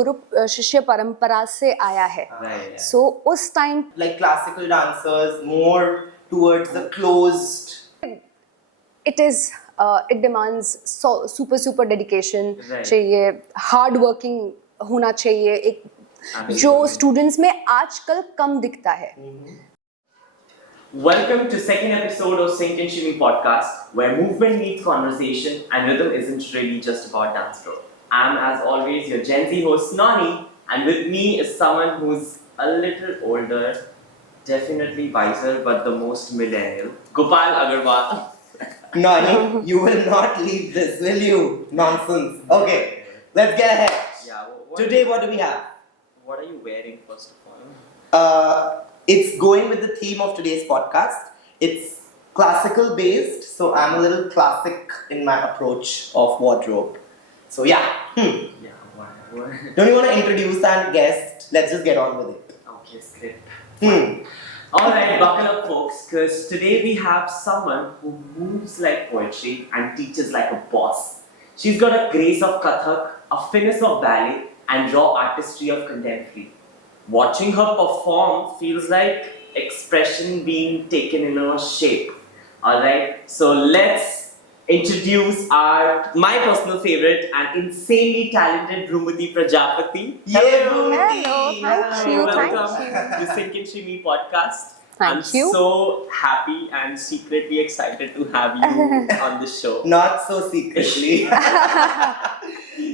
गुरु शिष्य परंपरा से आया है. Right. So उस time Like classical dancers, more towards the closed. it demands super dedication. Right. चाहिए, hard working होना चाहिए, एक जो students में आजकल कम दिखता है. Welcome to second episode of Sink and Shimmy podcast, where movement meets conversation and rhythm isn't really just about dance floor. I'm, as always, your Gen Z host Nani, and with me is someone who's a little older, definitely wiser, but the most millennial, Gopal Agarwal. Nani, you will not leave this, will you? Nonsense. Okay, let's get ahead. Yeah. Today, what do we have? What are you wearing, first of all? It's going with the theme of today's podcast. It's classical based, so I'm a little classic in my approach of wardrobe. So yeah. Yeah. What? Don't you want to introduce our guest? Let's just get on with it. Okay, script. Alright, buckle up folks, because today we have someone who moves like poetry and teaches like a boss. She's got a grace of Kathak, a finesse of ballet, and raw artistry of contemporary. Watching her perform feels like expression being taken in a shape. Alright, so let's introduce my personal favorite and insanely talented Bhumati Prajapati. Yeah, Hello, Bhumati. thank you, Welcome thank you. to Sink and Shimmy podcast. Thank I'm you. so happy and secretly excited to have you on the show. Not so secretly.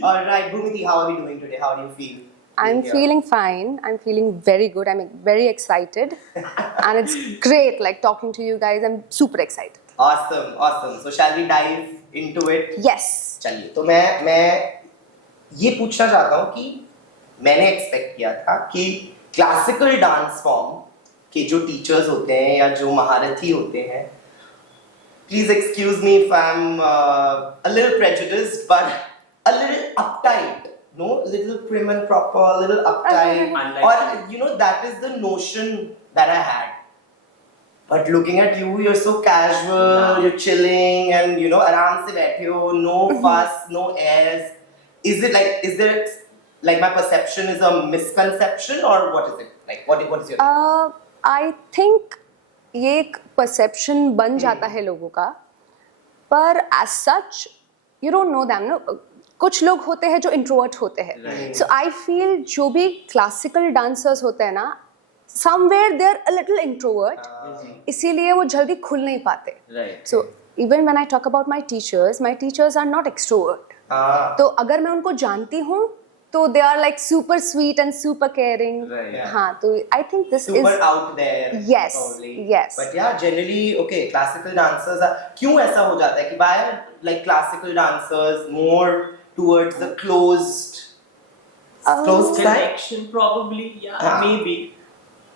Alright, Bhumati, how are we doing today? How do you feel? I'm Yeah. feeling fine. I'm feeling very good. I'm very excited. And it's great like talking to you guys. I'm super excited. Awesome, awesome. So shall we dive into it? Yes. चलिए, तो मैं ये पूछना चाहता हूँ कि मैंने expect किया था कि क्लासिकल डांस फॉर्म के जो टीचर्स होते हैं या जो महारथी होते हैं, please excuse me if I am a little prejudiced but a little uptight, no, little prim and proper, a little uptight, Unlike or you know, that is the notion that I had. But looking at you, you're so casual, you're chilling, and you know, आराम से बैठे हो, no fuss, no airs. Is there like my perception is a misconception, or what is it? Like, what is your? I think ये एक perception बन जाता है लोगों का, पर as such you don't know them, no? कुछ लोग होते हैं जो introvert होते हैं. Right. So I feel जो भी classical dancers होते हैं ना, somewhere they're a little introvert. इसीलिए वो जल्दी खुल नहीं पाते. Right. So even when I talk about my teachers are not extrovert. तो अगर मैं उनको जानती हूँ तो they are like super sweet and super caring. Right. हाँ, तो I think this Super is out there. Yes, Probably. yes. But yeah, generally, okay, classical dancers are. क्यों ऐसा हो जाता है कि why are like classical dancers more towards the closed side? Connection, probably, yeah, maybe.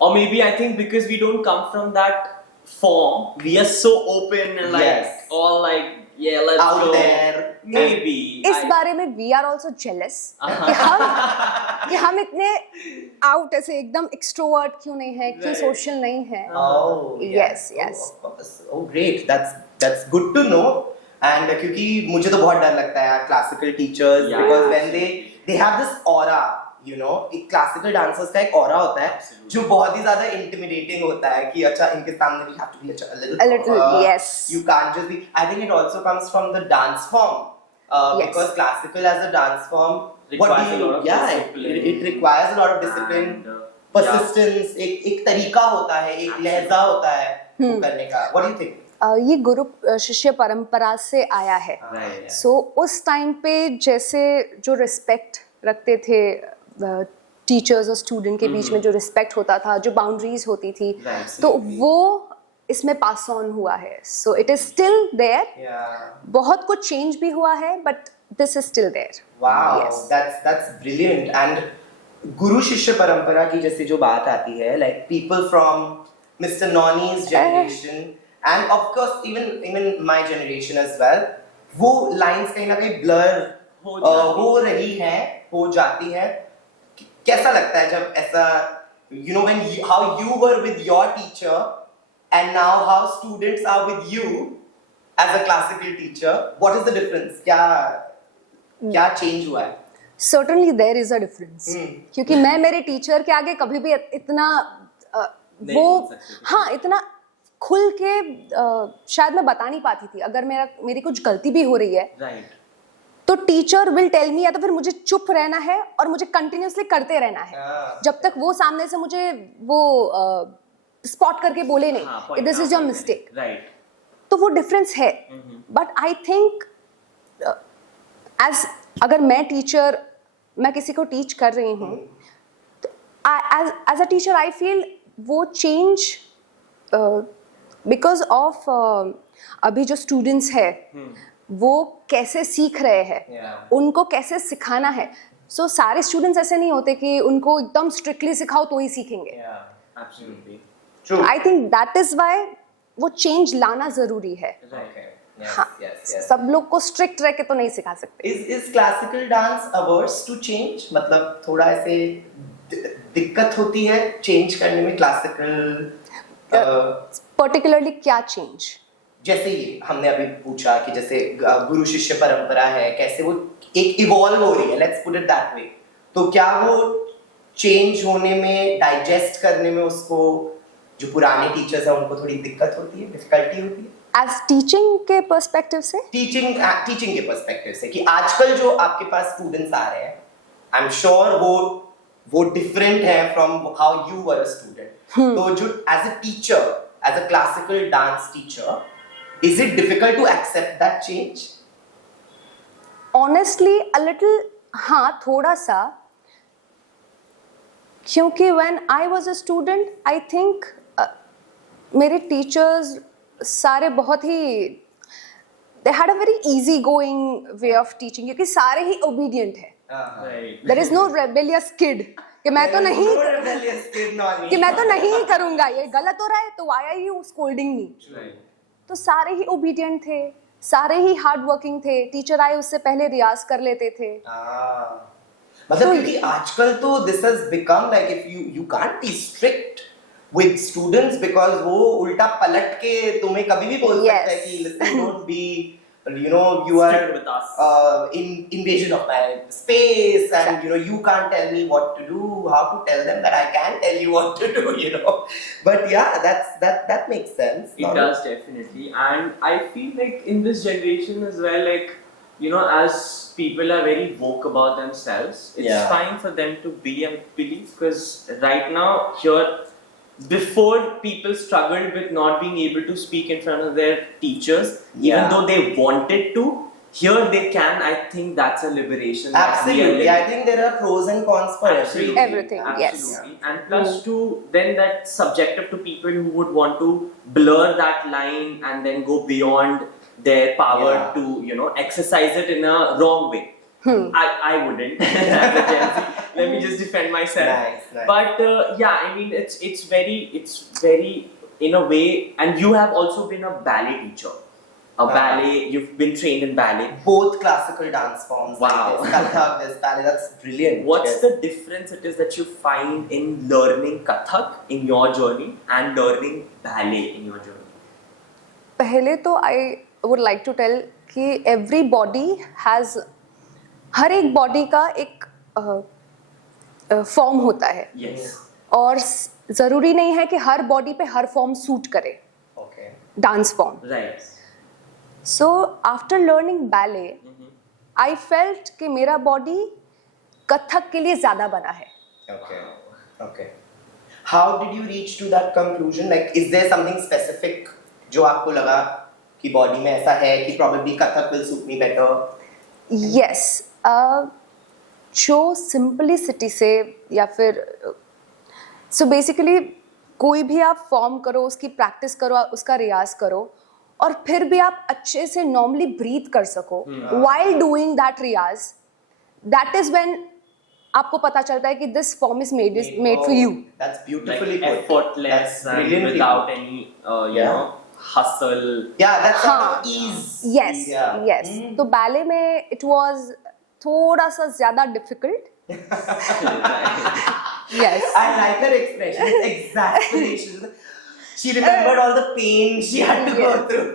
Or maybe I think because we don't come from that form, we are so open and like Yes. all like, yeah, let's Out go. there. Maybe. इस बारे में we are also jealous कि हम इतने out ऐसे एकदम extrovert क्यों नहीं है, क्यों Right. social नहीं है. Oh, Yes, yes. Oh, of course. Oh, great. That's good to know. And क्योंकि मुझे तो बहुत डर लगता है यार classical teachers, Yeah. because when they have this aura, you know, एक classical dancers का एक aura होता है Absolutely. जो बहुत ही ज़्यादा intimidating होता है कि अच्छा इनके सामने we have to be a little A little, yes. You can't just be. I think it also comes from the dance form. Yes. Because classical as a dance form Requires a lot of discipline. it requires a lot of discipline. And, Persistence, एक तरीका होता है, एक लहजा होता है वो करने का. What do you think? ये गुरु शिष्य परंपरा से आया है. Right. So उस टाइम पे जैसे जो रिस्पेक्ट रखते थे टीचर्स और स्टूडेंट के बीच में जो रिस्पेक्ट होता था, जो बाउंड्रीज होती थी, Right. तो वो इसमें पास ऑन हुआ है. So it is still there. Yeah. बहुत कुछ चेंज भी हुआ है, but this is still there. Wow, Yes. that's brilliant. And गुरु शिष्य परंपरा की जैसे जो बात आती है, like people from Mr. Noni's generation and of course even my generation as well, वो lines कहीं ना कहीं blur हो रही हैं, हो जाती हैं. कैसा लगता है जब ऐसा, you know, how you were with your teacher and now how students are with you as a classical teacher, what is the difference? क्या change हुआ है? certainly there is a difference. क्योंकि मैं मेरे टीचर के आगे कभी भी इतना नहीं वो बोल सकते थे। हाँ इतना खुल के शायद मैं बता नहीं पाती थी। अगर मेरी कुछ गलती भी हो रही है Right. तो टीचर विल टेल मी, या तो फिर मुझे चुप रहना है और मुझे कंटिन्यूअसली करते रहना है जब तक वो सामने से मुझे वो स्पॉट करके बोले हाँ, नहीं point this is out your करके। मिस्टेक। Right. तो वो डिफरेंस है। बट आई थिंक एज अगर मैं किसी को टीच कर रही हूँ तो as a teacher I feel वो चेंज बिकॉज ऑफ अभी जो स्टूडेंट्स है वो कैसे सीख रहे हैं, Yeah. उनको कैसे सिखाना है। सो सारे स्टूडेंट्स ऐसे नहीं होते कि उनको एकदम स्ट्रिक्टली सिखाओ तो ही सीखेंगे। Yeah. Absolutely. True. I think that is why वो चेंज लाना जरूरी है। Okay. Yes, हाँ, yes, yes. सब लोग को स्ट्रिक्ट रह के तो नहीं सिखा सकते। Is classical dance averse to change? मतलब थोड़ा ऐसे दिक्कत होती है चेंज करने में क्लासिकल पर्टिकुलरली क्या चेंज? जैसे ही हमने अभी पूछा कि जैसे गुरु शिष्य परंपरा है, कैसे वो एक इवॉल्व हो रही है, let's put it that way, तो क्या वो चेंज होने में, डाइजेस्ट करने में उसको जो पुराने टीचर्स हैं उनको थोड़ी दिक्कत होती है, डिफिकल्टी होती है? एज टीचिंग के पर्सपेक्टिव से टीचिंग के पर्सपेक्टिव से कि आजकल जो आपके पास स्टूडेंट्स आ रहे हैं, आई एम श्योर वो डिफरेंट है from how you were a student. तो जो as a teacher, as a classical dance teacher, is it difficult to accept that change? Honestly a little, हाँ थोड़ा सा, क्योंकि when I was a student I think मेरे teachers सारे बहुत ही they had a very easy going way of teaching, क्योंकि सारे ही ओबीडियंट है। Right. There is no rebellious kid कि मैं तो नहीं कि मैं तो नहीं करूंगा, ये गलत हो रहा है तो why are you scolding me. Right. तो सारे ही ओबीडियंट थे, सारे ही हार्ड वर्किंग थे। टीचर आए उससे पहले रियाज कर लेते थे। मतलब क्योंकि आजकल तो this has become like if you can't be strict with students because वो उल्टा पलट के तुम्हें कभी भी बोल सकता है कि listen don't be you are Strict with us. invasion of my space, and you can't tell me what to do, how to tell them that I can tell you what to do. But yeah, that makes sense. It does definitely, and I feel like in this generation as well, like as people are very woke about themselves, it's Yeah. fine for them to be and believe, because right now here, before people struggled with not being able to speak in front of their teachers, Yeah. even though they wanted to, here they can. I think that's a liberation. that we are Absolutely, living. I think there are pros and cons for Absolutely. Everything, yes. Absolutely. And plus two, then that's subjective to people who would want to blur that line and then go beyond their power Yeah. to, exercise it in a wrong way. I wouldn't. As a Gen Z. Let me just defend myself. Nice. But yeah, I mean, it's very in a way, and you have also been a ballet teacher. Ballet, you've been trained in ballet. Both classical dance forms. Wow. Like this, Kathak, this ballet, that's brilliant. What's Yes. the difference it is that you find in learning Kathak in your journey and learning ballet in your journey? पहले तो I would like to tell कि everybody has, हर एक body का एक form होता है, Yes. और जरूरी नहीं है कि हर बॉडी पे हर फॉर्म सूट करे Okay. Dance form. Right. So after learning ballet I felt कि मेरा बॉडी कथक के लिए ज्यादा बना है। Okay. Okay. How did you reach to that conclusion? Like, is there something specific जो आपको लगा कि बॉडी में ऐसा है कि probably Kathak will suit me better? Yes, जो सिंपलिसिटी से या फिर सो बेसिकली कोई भी आप फॉर्म करो, उसकी प्रैक्टिस करो, उसका रियाज करो, और फिर भी आप अच्छे से नॉर्मली ब्रीथ कर सको व्हाइल डूइंग दैट रियाज, दैट इज व्हेन आपको पता चलता है कि this form is made for you. That's beautifully Like put. effortless That's and brilliantly without put. any, Yeah. hustle. Yeah, that's sort हाँ. of ease. Yes Yeah. Yes, तो ballet में it was थोड़ा सा ज्यादा difficult. Yes, I like her expression. It's exasperation. She remembered all the pain she had to go through.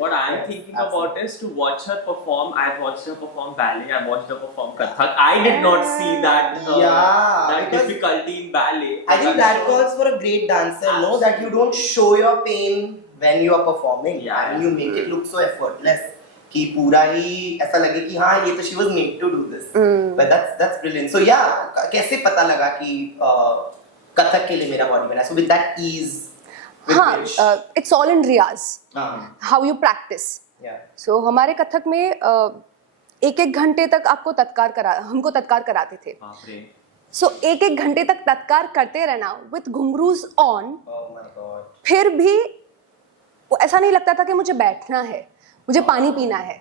What I'm thinking about is to watch her perform. I've watched her perform ballet. I've watched her perform Kathak. I did not see that that because difficulty in ballet. I think but that I'm calls for a great dancer, no? That you don't show your pain when you are performing. Yeah, and you make it look so effortless. कि पूरा ही ऐसा लगे कि हाँ ये तो she was made to do this. But that's brilliant. So yeah, कैसे पता लगा कि कथक के लिए मेरा बॉडी बना? So with that ease. with हाँ, which- it's all in रियाज, हाँ, how you practice. yeah. So हमारे कथक में एक घंटे तक हमको तत्कार कराते थे. बाप रे. सो एक घंटे तक तत्कार करते रहना विथ घुंघरूज ऑन, Oh my god. फिर भी वो ऐसा नहीं लगता था कि मुझे बैठना है, मुझे पानी पीना है.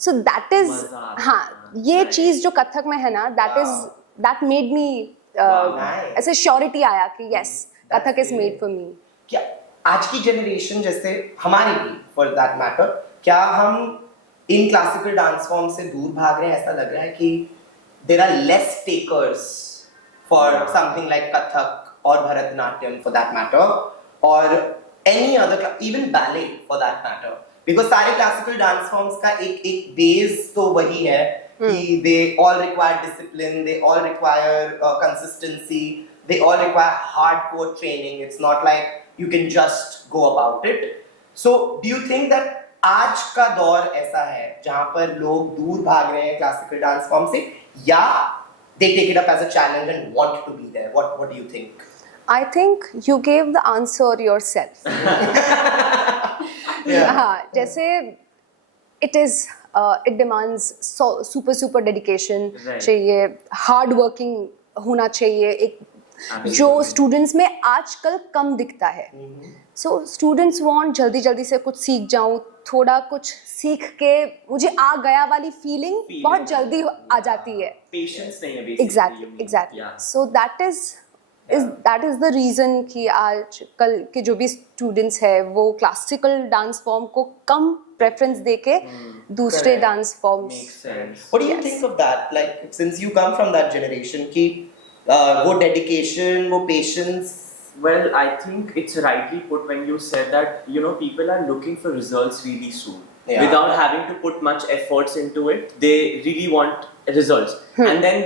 सो दैट इज, मजा आता हाँ, है. ये Right. चीज जो कथक में है ना, दैट मेड मी Nice. ऐसे श्योरिटी आया कि yes, That's Kathak is great. Made for me. क्या आज की जनरेशन जैसे हमारी भी फॉर दैट मैटर, क्या हम इन क्लासिकल डांस फॉर्म से दूर भाग रहे हैं? ऐसा लग रहा है कि there are less takers for something like Kathak और भरतनाट्यम फॉर दैट मैटर, और any other, even ballet for that matter, because सारे क्लासिकल डांस फॉर्म्स का एक बेस तो वही है कि they all require discipline, they all require consistency, they all require hardcore training. It's not like you can just go about it. So do you think that आज का दौर ऐसा है जहां पर लोग दूर भाग रहे हैं क्लासिकल डांस फॉर्म से, या they take it up as a challenge and want to be there? What do you think? I think you gave the answer yourself. हाँ, जैसे it demands super dedication Right. चाहिए, hard working होना चाहिए, एक जो students में आजकल कम दिखता है. सो स्टूडेंट्स वांट जल्दी से कुछ सीख जाऊं, थोड़ा कुछ सीख के मुझे आ गया वाली फीलिंग बहुत जल्दी आ जाती है. Patience नहीं है basically. Exactly. Yeah. So that is the reason कि आज कल के जो भी स्टूडेंट्स है वो क्लासिकल डांस फॉर्म को कम प्रेफरेंस देके दूसरे Correct. Dance forms. Makes sense. What do you Yes. think of that? Like, since you come from that generation, कि वो dedication, वो patience. Well, I think it's rightly put when you said that, you know, people are looking for results really soon. Yeah. Without having to put much efforts into it, they really want results. And then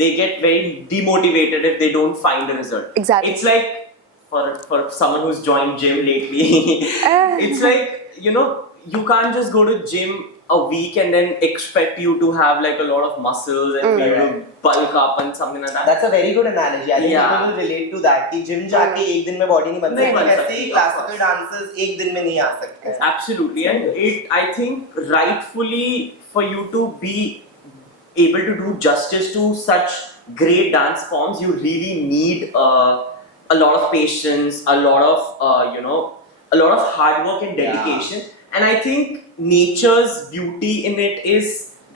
they get very demotivated if they don't find a result. Exactly. It's like, for someone who's joined gym lately, it's like, you know, you can't just go to gym a week and then expect you to have like a lot of muscles and be able to bulk up and something like that. That's a very good analogy. I think Yeah. people will relate to that. कि gym जाके एक दिन में body नहीं बन नहीं सकती, बन वैसे सकती, ही of क्लासिकल course. डांसर्स एक दिन में नहीं आ सकते. Absolutely, and I think rightfully for you to be able to do justice to such great dance forms, you really need a lot of patience, a lot of a lot of hard work and dedication. And I think nature's beauty in it is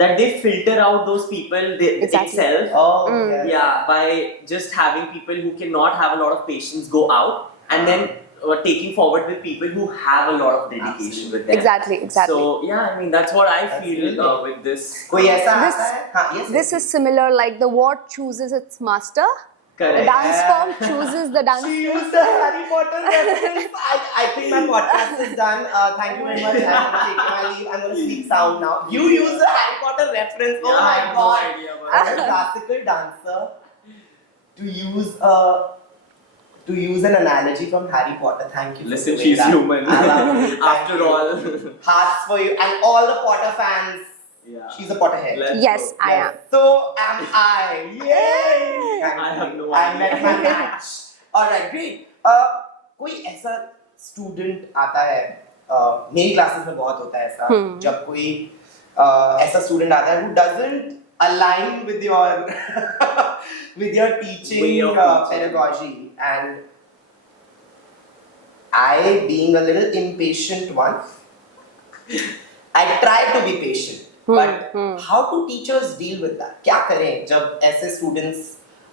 that they filter out those people Exactly. itself. Oh, yes. Yeah, by just having people who cannot have a lot of patience go out, and then taking forward with people who have a lot of dedication with them. Exactly. So yeah, I mean that's what I That's feel brilliant. with this. कोई ऐसा This- आता है? हाँ, yes. This is similar like the ward chooses its master. The Correct. dance form chooses the dance. She used the Harry Potter reference. I think my podcast is done. Thank you very much. I'm going to take my leave. I'm going to speak sound now. You use the Harry Potter reference. Oh Yeah, I my have no god. idea about As a classical dancer, to use an analogy from Harry Potter. Thank you. for Listen, doing she's that. human. I love you. Thank After you. all. Hearts for you and all the Potter fans. Yeah. She's a Potterhead. Let's Yes, go. I am. So am I. Yay! Thank I have you. no I idea. met my match. Alright, great. कोई ऐसा student आता है, मेरी classes में बहुत होता है ऐसा, जब कोई ऐसा स्टूडेंट आता है who doesn't align with your with your teaching Way of teaching. pedagogy, and I, being a little impatient one, I try to be patient. But how do teachers deal with that? क्या करें जब ऐसे students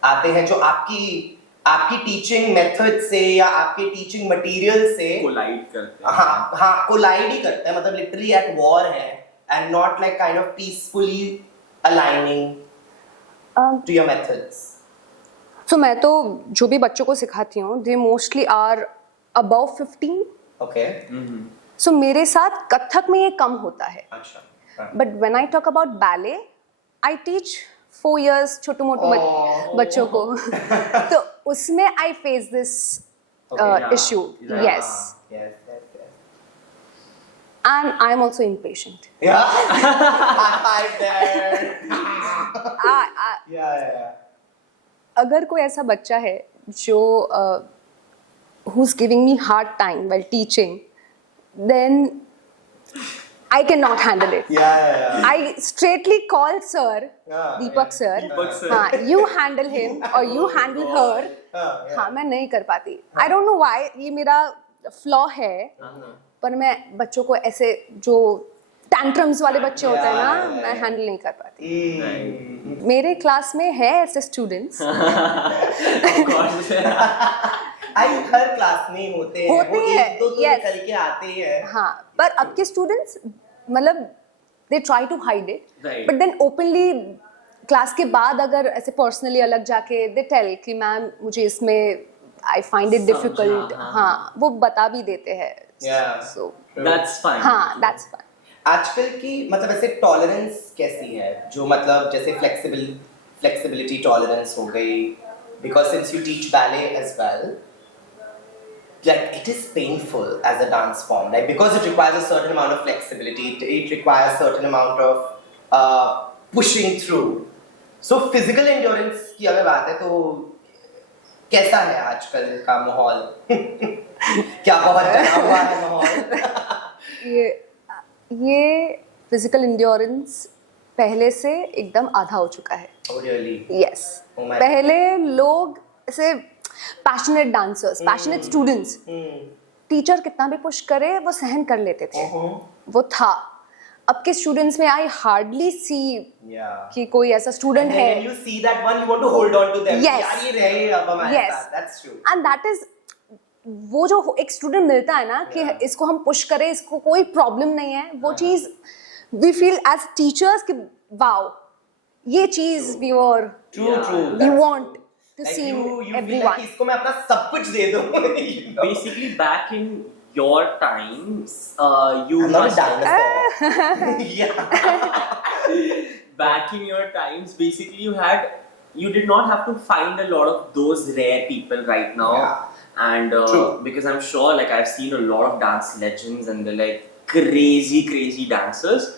आते हैं जो आपकी teaching method से या आपके teaching material से Collide करते हैं. हाँ collide ही करते हैं, मतलब literally at war है, and not like kind of peacefully aligning to your methods. So मैं तो जो भी बच्चों को सिखाती हूँ, they mostly are above 15. Okay. सो मेरे साथ कथक में ये कम होता है. अच्छा. हाँ. But when I talk about ballet, I teach 4 years छोटे मोटे बच्चों को. तो उसमें I face this yeah, issue. yeah. Yes. Yes, yes, yes. And I am also impatient. Yeah. High five there. I, Yeah. अगर कोई ऐसा बच्चा है जो who's giving me hard time while teaching, then I cannot handle it. Yeah. I straightly call sir, Yeah, Deepak yeah. sir. Deepak sir. हाँ, you handle him or you handle her. Yeah. हाँ, मैं नहीं कर पाती. I don't know why, ये मेरा flaw है. पर मैं बच्चों को ऐसे जो tantrums वाले बच्चे होते हैं ना, Yeah. मैं handle नहीं कर पाती. Mm. मेरे क्लास में है ऐसे students. Of course. I her class में होते हैं. होते वो हैं, एक दो तो yes. निकल के आते हैं. हाँ, पर अब के स्टूडेंट्स मतलब they try to hide it, Right. But then openly class के बाद अगर ऐसे पर्सनली अलग जाके दे टेल कि मैम मुझे इसमें आई फाइंड इट डिफिकल्ट. हाँ. हाँ, वो बता भी देते हैं. Yeah. So That's fine. हाँ, दैट्स फाइन. आजकल की मतलब ऐसे टॉलरेंस कैसी है, जो मतलब जैसे फ्लेक्सिबिलिटी टॉलरेंस हो गई, because since you teach ballet as well, like it is painful as a dance form, like because it requires a certain amount of flexibility, it requires certain amount of pushing through. So physical endurance की अगर बात है तो कैसा है आजकल का माहौल? क्या बहुत बना हुआ है माहौल? ये फिजिकल इंड्योरेंस पहले से एकदम आधा हो चुका है. Oh really? Yes. Oh my पहले लोग ऐसे passionate dancers, passionate students, teacher कितना भी पुश करे वो सहन कर लेते थे. वो था. अब के स्टूडेंट्स में आई हार्डली सी Yeah. कि कोई ऐसा स्टूडेंट And है. when you see that one, you want to hold on to them. Yes. यार ये रहे अब हमारे Yes. साथ. That's true. And that is वो जो एक स्टूडेंट मिलता है ना कि Yeah. इसको हम पुश करें, इसको कोई प्रॉब्लम नहीं है, वो चीज वी फील एज टीचर्स कि वाओ, ये चीज we were True, Yeah. true. We That's want true. To Like see you feel like everyone. इसको मैं अपना सब कुछ दे दूं. You know? Basically, back in your times, you I'm not a must dinosaur. Yeah. back in your times, basically you did not have to find a lot of those rare people right now. Yeah. And True. because I'm sure, like I've seen a lot of dance legends, and they're like crazy dancers.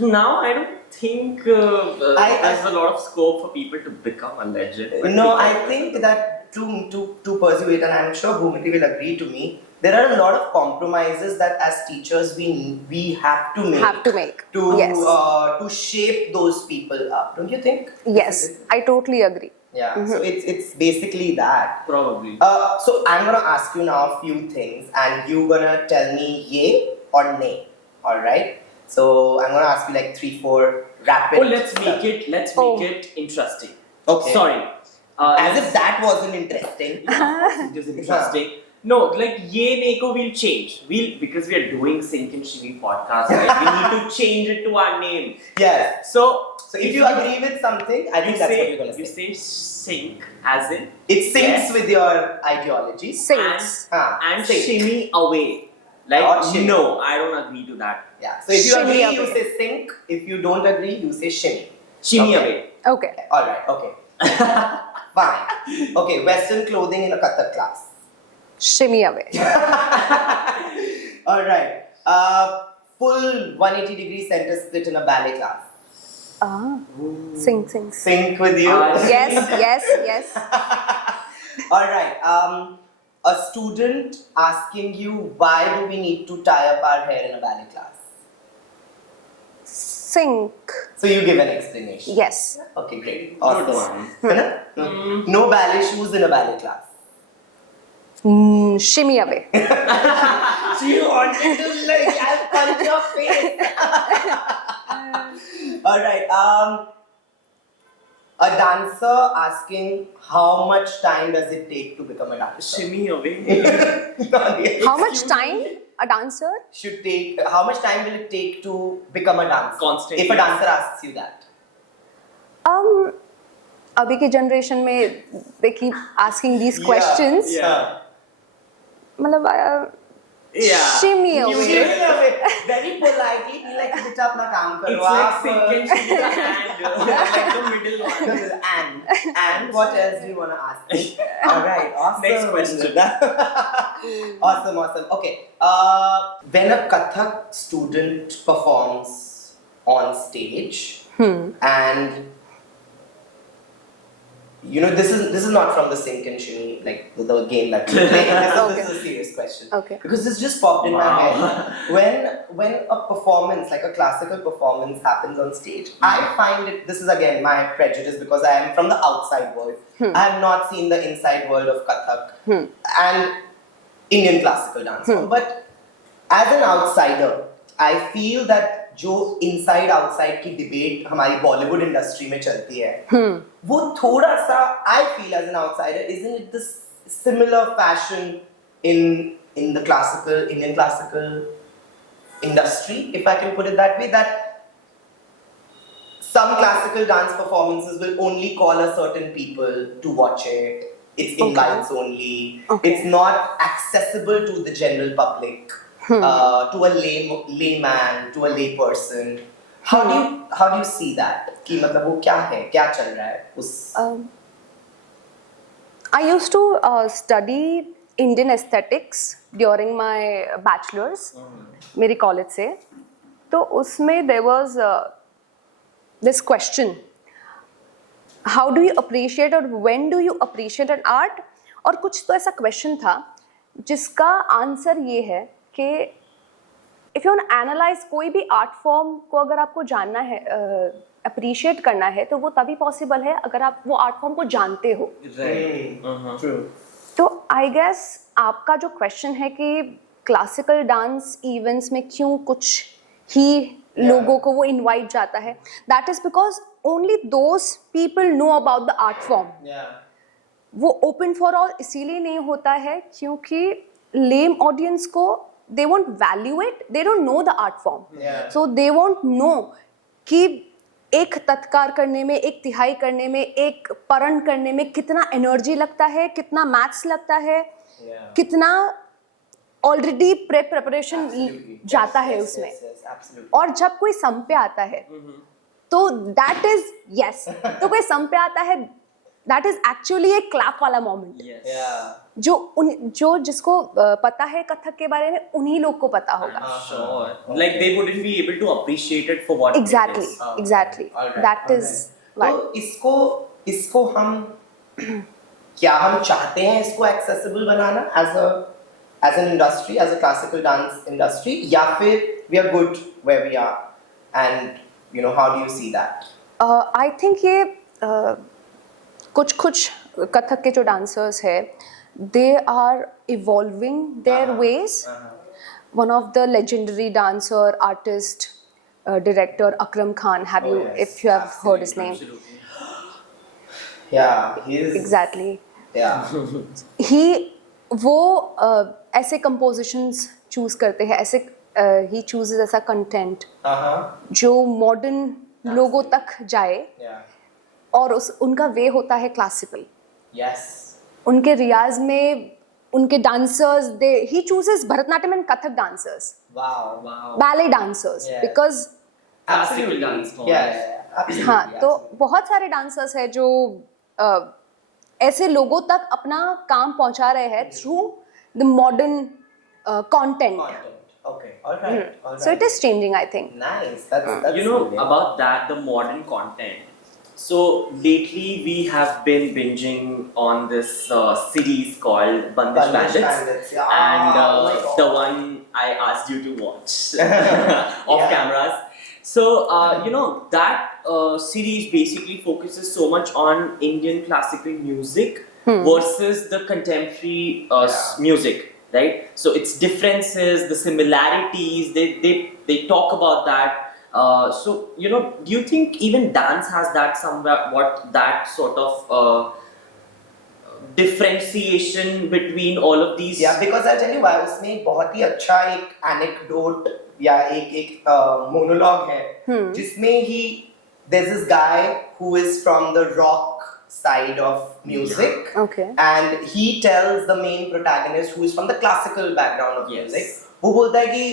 Now I don't think there's a lot of scope for people to become a legend. but No, people- I think that to pursue it, and I'm sure Bhumiti will agree to me, there are a lot of compromises that as teachers we have to make. Have to make. To Yes. to shape those people up. Don't you think? Yes, I totally agree. Yeah. So it's basically that. Probably. So I'm gonna ask you now a few things, and you're gonna tell me yay or nay. All right. So I'm gonna ask you like 3-4 rapid. Oh, let's make it interesting. Okay. Sorry. As if that wasn't interesting. it is interesting. No, like ye neko we'll change. Because we are doing Sync and Shimi podcast, right? We need to change it to our name. Yes. So if you agree with something, I think that's what you're gonna you say. say sync as in It syncs Yes. with your ideologies. Saints. and sync. shimmy away. Like Or shimmy. no, I don't agree to that. Yeah. So if you Shimmy agree, you away. say sync. If you don't agree, you say shimmy. Shimmy Okay. away. Okay. All right. Okay. Fine. Okay. Western clothing in a Kathak class. Shimmy away. All right. Full 180-degree center split in a ballet class. Sing. Sync with you. Yes. All right. A student asking you why do we need to tie up our hair in a ballet class? Sync. So you give an explanation. Yes. Okay, great. Good Awesome. one. No ballet shoes in a ballet class. Shimmy away. She wanted to like I'll punch your face. All right. A dancer asking how much time does it take to become a dancer? Shimmy away. How much time a dancer? Should take. How much time will it take to become a dancer? Constantly. If a dancer asks you that. अभी की generation में they keep asking these questions. Yeah. मतलब Yeah. shimmy You away. did. Very politely, be like, "बेटा अपना काम करो It's like आप." sink and shimmy the hand, like the middle one. And what else do you want to ask me? All right, awesome. Next question. Awesome. Okay. When a Kathak student performs on stage, and you know, this is not from the sink and shimmy, like the game that we play. This is a serious question. Okay. Because this just popped in my Wow. head. When a performance, like a classical performance, happens on stage, I find it. This is again my prejudice because I am from the outside world. I have not seen the inside world of Kathak and Indian classical dance. But as an outsider, I feel that जो inside outside की debate हमारी Bollywood industry में चलती है, वो थोड़ा सा I feel as an outsider, isn't it the similar fashion in the classical Indian classical industry, if I can put it that way, that some classical dance performances will only call a certain people to watch it. It's invites only. Okay. It's not accessible to the general public, to a layman, to a lay person. How do you see that? कि मतलब वो क्या है, क्या चल रहा है उस? I used to study Indian aesthetics during my bachelor's, मेरी college से. तो उसमें there was this question, how do you appreciate or when do you appreciate an art? और कुछ तो ऐसा question था जिसका आंसर ये है कि if you want to analyze कोई भी art form को अगर आपको जानना है, appreciate करना है, तो वो तभी possible है अगर आप वो art form को जानते हो. Right. True. तो आई गेस आपका जो क्वेश्चन है कि क्लासिकल डांस इवेंट्स में क्यों कुछ ही लोगों को वो इनवाइट जाता है, that is because only those people know about the art form. Yeah. वो ओपन फॉर ऑल इसीलिए नहीं होता है क्योंकि लेम ऑडियंस को they won't value it, they don't know the art form, Yeah. So they won't know कि एक तत्कार करने में, एक तिहाई करने में, एक परण करने में कितना एनर्जी लगता है, कितना मैथ्स लगता है, Yeah. कितना ऑलरेडी प्रिपरेशन Absolutely. जाता है Yes, उसमें. yes, absolutely. और जब कोई सम पे आता है तो दैट इज यस, तो कोई सम पे आता है दैट इज एक्चुअली एक क्लैप वाला मोमेंट. Yes. Yeah. जो जिसको पता है कथक के बारे में उन्हीं लोग को पता होगा. Sure. Like they wouldn't be able to appreciate it for what exactly it is. Exactly Alright, that is alright. तो इसको हम क्या हम चाहते हैं इसको accessible banana as an industry, as a classical dance industry, या फिर we are good where we are, and you know, how do you see that? I think ये कुछ कथक के जो डांसर्स है they are evolving their ways. One of the legendary dancer, artist, director Akram Khan. Oh, yes, if you have heard his name? Absolutely. Yeah, he is. Exactly. Yeah. वो ऐसे compositions choose करते हैं, ऐसे he chooses ऐसा content जो modern लोगों तक जाए, Yeah. और उनका वे होता है classical. Yes. उनके रियाज में उनके dancers, he chooses Bharatanatyam and Kathak dancers, Wow. Wow. ballet dancers, Yeah. because Classical dance form. Yeah. Absolutely. हाँ, तो absolutely. बहुत सारे डांसर्स हैं जो ऐसे लोगों तक अपना काम पहुंचा रहे हैं through the modern content. Content. Okay. All right. All right. So it is changing I think. Nice. That's You know brilliant. about that, the modern content. So lately we have been binging on this series called Bandish Bandish Bandits, Bandits, yeah. and Oh my God. the one I asked you to watch off Yeah. cameras. So you know that series basically focuses so much on Indian classical music versus the contemporary music, right? So its differences, the similarities, they talk about that. So you know, do you think even dance has that somewhat that sort of differentiation between all of these? Yeah, because I'll tell you why. उसमें एक बहुत ही अच्छा एक anecdote या एक monologue है जिसमें there's this guy who is from the rock side of music, Okay. and he tells the main protagonist who is from the classical background of Yes. music वो बोलता है कि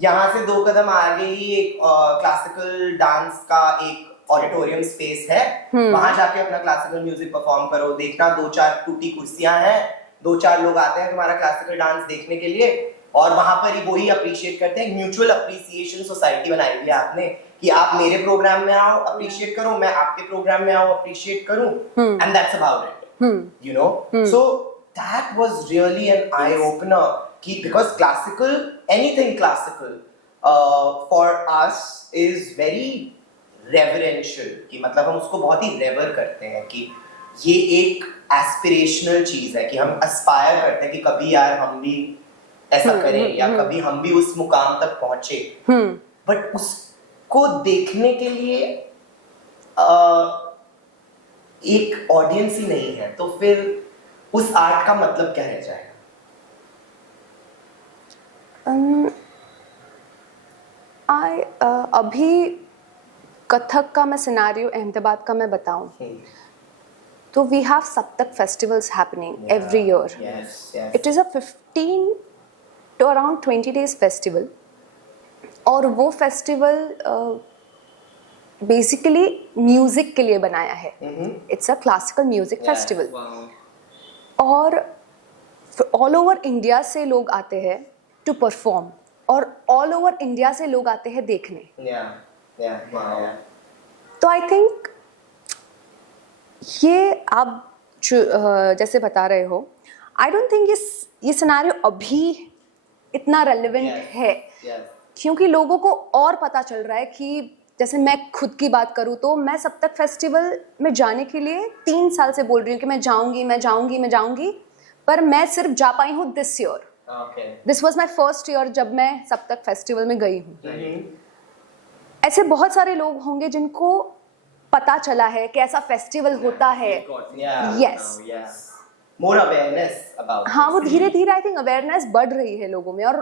यहाँ से 2 कदम आगे ही एक क्लासिकल डांस का एक ऑडिटोरियम स्पेस है, वहां जाके अपना क्लासिकल म्यूजिक परफॉर्म करो, देखना 2-4 टूटी कुर्सियां हैं, 2-4 लोग आते हैं तुम्हारा क्लासिकल डांस देखने के लिए, और वहां पर ही वो ही अप्रिशिएट करते हैं। म्यूचुअल अप्रिसिएशन सोसाइटी बनाई हुई है आपने कि आप मेरे प्रोग्राम में आओ अप्रिशिएट करो, मैं आपके प्रोग्राम में आऊं अप्रिशिएट करूं, and that's about it, you know. So that was really an eye opener कि because classical, anything classical for us is very reverential, कि मतलब हम उसको बहुत ही रेवर करते हैं कि ये एक एस्पिरेशनल चीज है कि हम एस्पायर करते हैं कि कभी यार हम भी ऐसा करें या कभी हम भी उस मुकाम तक पहुंचे, बट उसको देखने के लिए एक ऑडियंस ही नहीं है, तो फिर उस आर्ट का मतलब क्या रह जाएगा? अभी कथक का मैं सिनेरियो अहमदाबाद का मैं बताऊं तो वी हैव सप्तक festivals happening every year. Yes. It is a 15 to around 20 days festival, और वो फेस्टिवल बेसिकली म्यूजिक के लिए बनाया है. It's a classical music festival, और ऑल ओवर इंडिया से लोग आते हैं टू परफॉर्म, और ऑल ओवर इंडिया से लोग आते हैं देखने. Wow. तो आई थिंक ये आप जैसे बता रहे हो, आई डोंट थिंक ये सिनेरियो अभी इतना रेलेवेंट Yes. है, क्योंकि लोगों को और पता चल रहा है कि जैसे मैं खुद की बात करूँ तो मैं सप्तक फेस्टिवल में जाने के लिए 3 साल से बोल रही हूँ कि मैं जाऊंगी, पर मैं सिर्फ जा पाई हूँ this year. This was my first year जब मैं सप्तक फेस्टिवल में गई हूँ. ऐसे बहुत सारे लोग होंगे जिनको पता चला है कि ऐसा फेस्टिवल होता है. Yes. More awareness about हाँ, वो this. धीरे धीरे आई थिंक अवेयरनेस बढ़ रही है लोगों में, और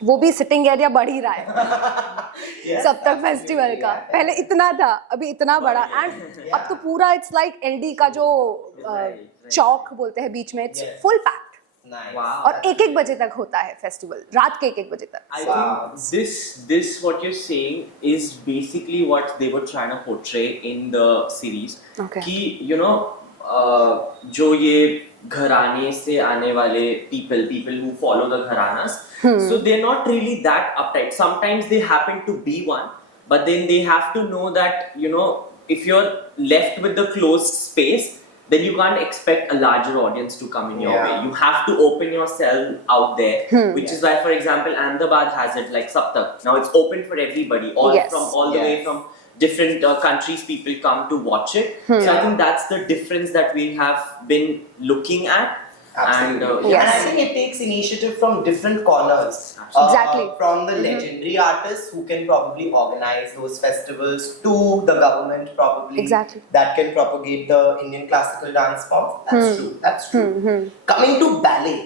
वो भी सिटिंग एरिया बढ़ ही रहा है. Yes, सप्तक फेस्टिवल absolutely, का yeah. पहले इतना था, अभी इतना बड़ा, एंड अब तो पूरा इट्स लाइक एलडी का जो चौक बोलते हैं बीच में, it's Yes. Full packed. Nice. Wow. और 1-1 बजे तक होता है फेस्टिवल, रात के 1-1 बजे तक. I Wow. think this what you're saying is basically what they were trying to portray in the series. Okay. कि you know जो ये घराने से आने वाले people who follow the gharanas, so they're not really that uptight. Sometimes they happen to be one, but then they have to know that you know if you're left with the closed space, then you can't expect a larger audience to come in your Yeah. way. You have to open yourself out there, which is why, for example, Ahmedabad has it like Saptak. Now it's open for everybody, all Yes. from all the way Yes. from different countries. People come to watch it. So I think that's the difference that we have been looking at. Absolutely. And Yes. And I think it takes initiative from different corners. Exactly. From the legendary artists who can probably organize those festivals to the government probably. Exactly. That can propagate the Indian classical dance form. That's true. That's true. Coming to ballet.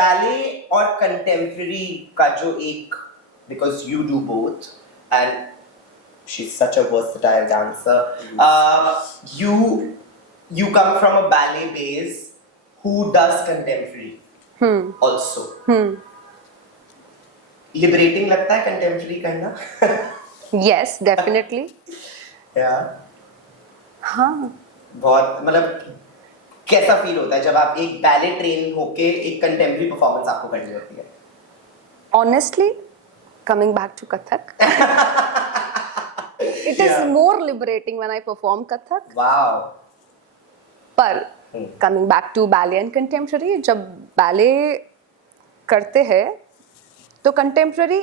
Ballet or contemporary का जो एक, because you do both and she's such a versatile dancer. You come from a ballet base who does contemporary also. Liberating लगता है contemporary करना? Yes, definitely. Yeah. हाँ, बहुत मतलब कैसा फील होता है जब आप एक बैले ट्रेन होके एक कंटेम्प्रेरी परफॉर्मेंस आपको करनी होती है? honestly, coming back to Kathak, it is Yeah. more liberating when I perform Kathak. Wow. पर coming back to ballet and contemporary, जब ballet करते हैं तो contemporary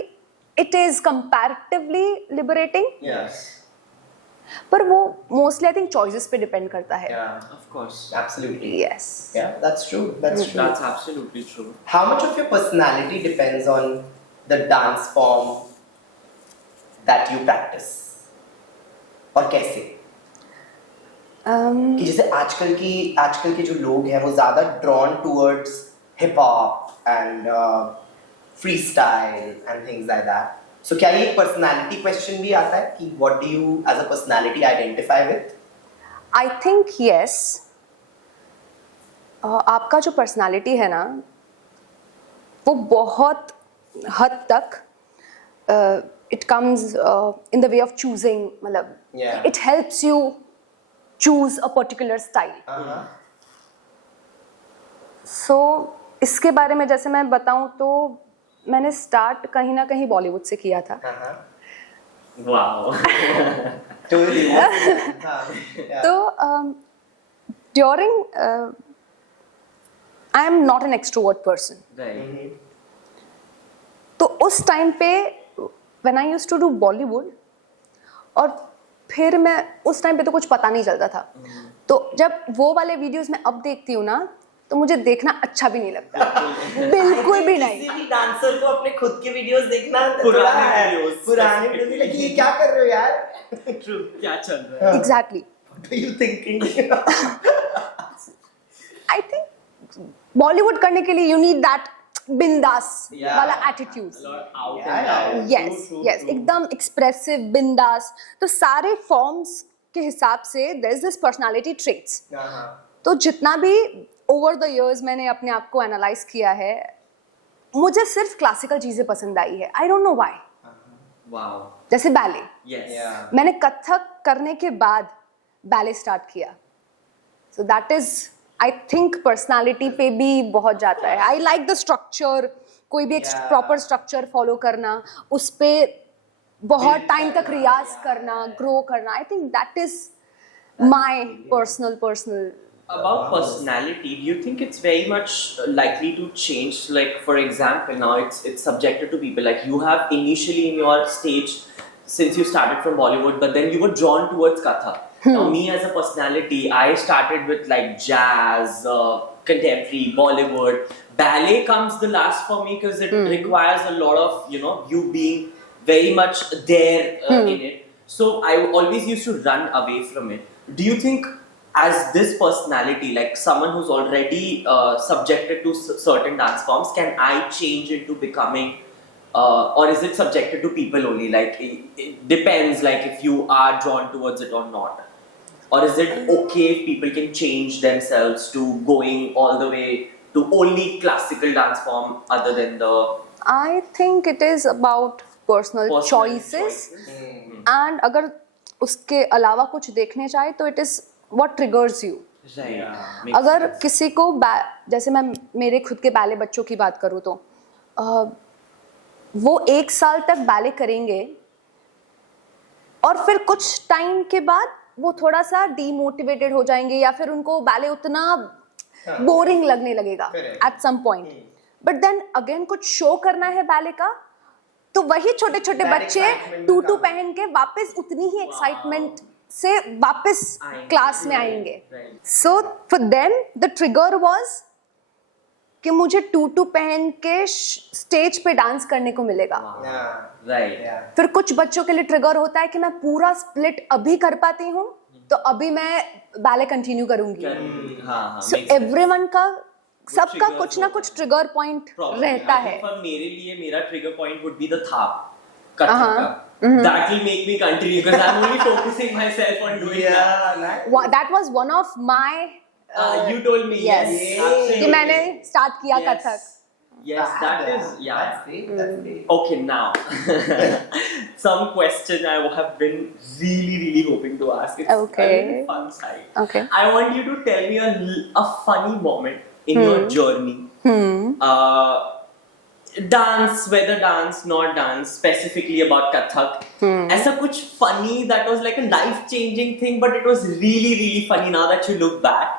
it is comparatively liberating, Yes. पर वो mostly I think choices पे depend करता है. Yeah. of course, Absolutely. Yes. Yeah, that's true. That's true. that's absolutely true. How much of your personality depends on the dance form that you practice? और कैसे? कि जैसे आजकल के जो लोग हैं वो ज्यादा drawn towards hip hop and freestyle and things like that. So क्या ये एक personality question भी आता है कि what do you as a personality identify with? I think yes. आपका जो पर्सनालिटी है ना, वो बहुत हद तक it comes in the way of choosing, मतलब Yeah. it helps you choose a particular style. Uh-huh. So इसके बारे में जैसे मैं बताऊं तो मैंने स्टार्ट कहीं ना कहीं बॉलीवुड से किया था. Uh-huh. Wow. Totally. Yeah. तो during I am not an extrovert person. Right. Mhm. तो उस टाइम पे when I used to do Bollywood, और फिर मैं उस टाइम पे तो कुछ पता नहीं चलता था. तो जब वो वाले वीडियोस मैं अब देखती हूँ ना तो मुझे देखना अच्छा भी नहीं लगता. बिल्कुल भी नहीं. किसी भी डांसर को अपने खुद के वीडियोस देखना पुराने थोड़ा है. videos. पुराने वीडियोस लगे ये क्या कर रहे हो यार? True. क्या चल रहा है? Exactly. What are you thinking? I think Bollywood करने के लिए you need that बिंदास Yeah. वाला attitude. A lot out Yeah, and yeah. out. Yes True, yes true. एकदम एक्सप्रेसिव बिंदास. तो सारे फॉर्म्स के हिसाब से there is this personality traits. Uh-huh. तो जितना भी ओवर द इयर्स मैंने अपने आप को एनालाइज किया है, मुझे सिर्फ क्लासिकल चीजें पसंद आई है. I don't know why. Wow. जैसे बैले, Yes. Yeah. मैंने कथक करने के बाद बैले स्टार्ट किया. सो that is I think personality पे भी बहुत जाता है. I like the structure. कोई भी एक Yeah. प्रॉपर स्ट्रक्चर फॉलो करना, उस पे बहुत टाइम तक रियाज करना, ग्रो करना. आई think that is my personal. About personality, do you think it's very much likely to change? Like, for example, now it's subjected to people. Like, you have initially in your stage, since you started from Bollywood, but then you were drawn towards Kathak. Now, me as a personality, I started with like jazz, contemporary, Bollywood. Ballet comes the last for me because it requires a lot of, you being very much there in it. So I always used to run away from it. Do you think, as this personality, like someone who's already subjected to certain dance forms, can I change into becoming, or is it subjected to people only? Like it depends, like if you are drawn towards it or not, or is it okay if people can change themselves to going all the way to only classical dance form other than the I think it is about personal choices. And अगर उसके अलावा कुछ देखने चाहे तो it is what triggers you. Right. Makes अगर sense. किसी को जैसे मैं मेरे खुद के बैले बच्चों की बात करूँ तो वो 1 साल तक बैले करेंगे और फिर कुछ टाइम के बाद वो थोड़ा सा डीमोटिवेटेड हो जाएंगे या फिर उनको बैले उतना बोरिंग लगने लगेगा Correct. At some point. But then again कुछ शो करना है बैले का तो वही छोटे छोटे That बच्चे excitement टूटू will come. पहन के वापस उतनी ही एक्साइटमेंट से वापस आएंगे. क्लास में आएंगे. Right. So for them the trigger was कि मुझे टूटू पहन के स्टेज पे डांस करने को मिलेगा. Wow. Yeah. Right. Yeah. फिर कुछ बच्चों के लिए ट्रिगर होता है कि मैं पूरा स्प्लिट अभी कर पाती हूँ तो अभी मैं बैले कंटिन्यू करूंगी. हाँ, सो makes sense. एवरीवन का सबका triggers कुछ ना होते कुछ ट्रिगर पॉइंट Probably. रहता I है. think for मेरे लिए मेरा trigger point would be the thap, Kathak ka. That will make me continue because I'm only focusing myself on doing that. Yeah. Nice. That was one of my You told me. yes absolutely. कि मैंने start किया Yes. Kathak. Yes, that is yeah. That's great. That's great. Okay, now some question I have been really hoping to ask. It's Okay. a really fun side. Okay. I want you to tell me a funny moment in your journey. Dance, whether dance, not dance, specifically about Kathak. ऐसा कुछ funny that was like a life-changing thing, but it was really funny now that you look back,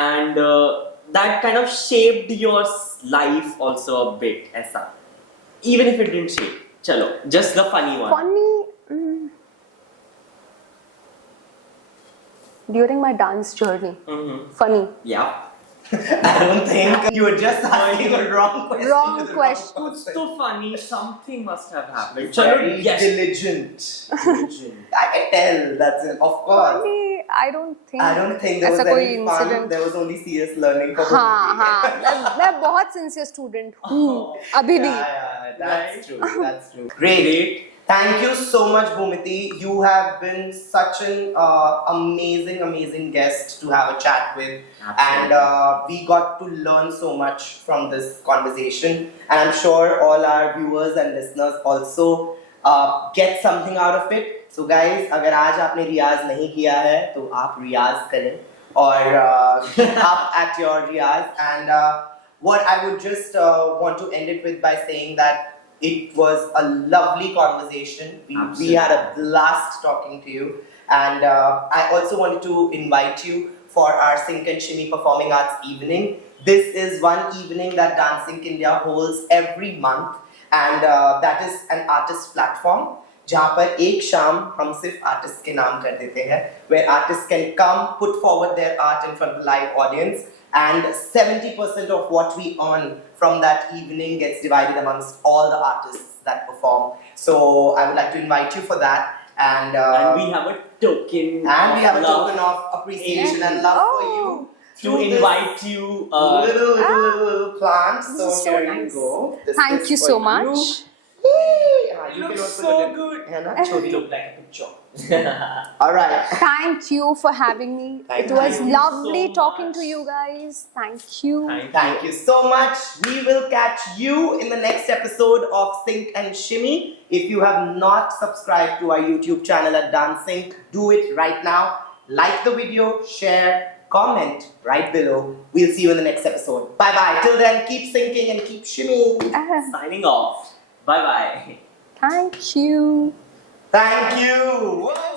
and that kind of shaped your life also a bit. ऐसा, even if it didn't shape. चलो, just the funny one. Funny during my dance journey. Funny. Yeah. I don't think you were just asking a wrong question. Wrong to the question. wrong It's person. so funny. Something must have happened. Very चलो, yes. diligent. I can tell. That's it. Of course. Funny, I don't think. I don't think there ऐसा was कोई any fun. incident. There was only serious learning for हाँ मैं बहुत sincere student हूँ अभी भी. Yeah, that's Right. true. That's true. Great. Great. Thank you so much, Bhumiti. You have been such an amazing guest to have a chat with. And we got to learn so much from this conversation. And I'm sure all our viewers and listeners also get something out of it. So guys, अगर आज आपने रियाज नहीं किया है तो आप रियाज करें और keep up at your riyaz. And what I would just want to end it with by saying that it was a lovely conversation. We had a blast talking to you. And I also wanted to invite you for our Sink and Shimmy Performing Arts evening. This is one evening that Dancing India holds every month. And that is an artist platform. जहाँ पर एक शाम हम सिर्फ artist के नाम कर देते हैं, where artists can come, put forward their art in front of live audience, and 70% of what we earn from that evening gets divided amongst all the artists that perform. So I would like to invite you for that, and we have a token. And we have a love token of appreciation and love for you. to through invite you. little plant. This So is so here you nice. go. This Thank is you for so you. much. Yay! You can look also so put it- good. है ना? You छोटी look like a picture. All right. Thank you for having me. Thank It was you lovely so talking much. to you guys. Thank you. Thank you so much. We will catch you in the next episode of Sink and Shimmy. If you have not subscribed to our YouTube channel at Dancing, do it right now. Like the video, share, comment right below. We'll see you in the next episode. Bye bye. Till then, keep sinking and keep shimmying. Signing off. Bye bye. Thank you. Thank you. Whoa.